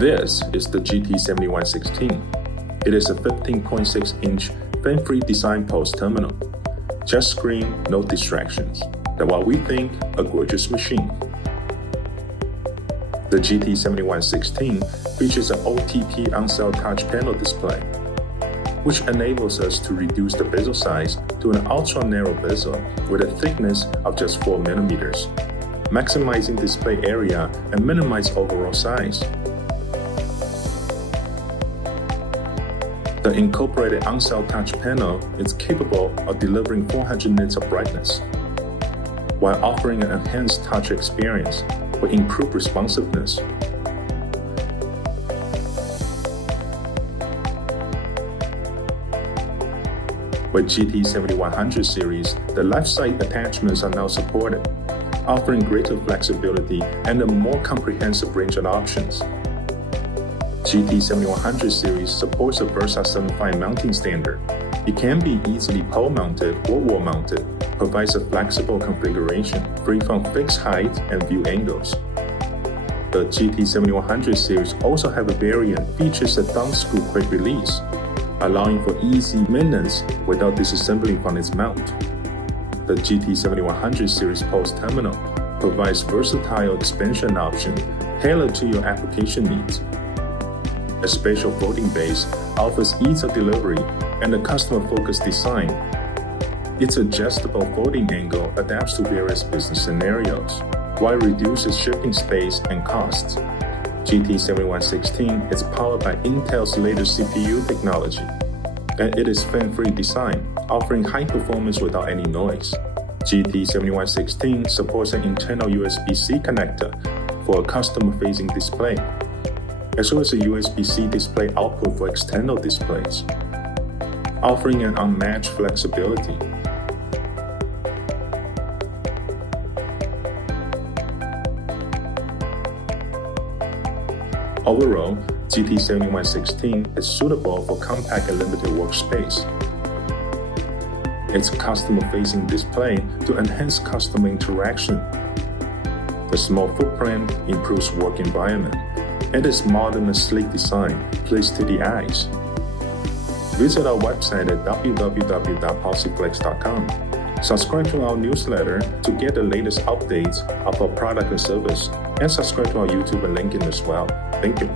This is the GT-7100. It is a 15.6-inch fan-free design POS terminal. Just screen, no distractions. That's what we think a gorgeous machine. The GT-7100 features an OTP on-cell touch panel display, which enables us to reduce the bezel size to an ultra-narrow bezel with a thickness of just 4 mm, maximizing display area and minimize overall size. The incorporated on-cell touch panel is capable of delivering 400 nits of brightness, while offering an enhanced touch experience with improved responsiveness. With GT-7100 series, the left-side attachments are now supported, offering greater flexibility and a more comprehensive range of options. GT-7100 series supports a Versa 7.5 mounting standard. It can be easily pole-mounted or wall-mounted, provides a flexible configuration free from fixed height and view angles. The GT-7100 series also have a variant features a thumb screw quick release, allowing for easy maintenance without disassembling from its mount. The GT-7100 series POS terminal provides versatile expansion option tailored to your application needs. A spatial folding base offers ease of delivery and a customer-focused design. Its adjustable folding angle adapts to various business scenarios, while it reduces shipping space and costs. GT-7100 is powered by Intel's latest CPU technology, and it is fan-free design, offering high performance without any noise. GT-7100 supports an internal USB-C connector for a customer-facing display, as well as a USB-C display output for external displays, offering an unmatched flexibility. Overall, GT-7100 is suitable for compact and limited workspace. Its customer-facing display to enhance customer interaction. The small footprint improves work environment, and its modern and sleek design plays to the eyes. Visit our website at www.COMPUTEX.com. Subscribe to our newsletter to get the latest updates of our product and service, and subscribe to our YouTube and LinkedIn as well. Thank you.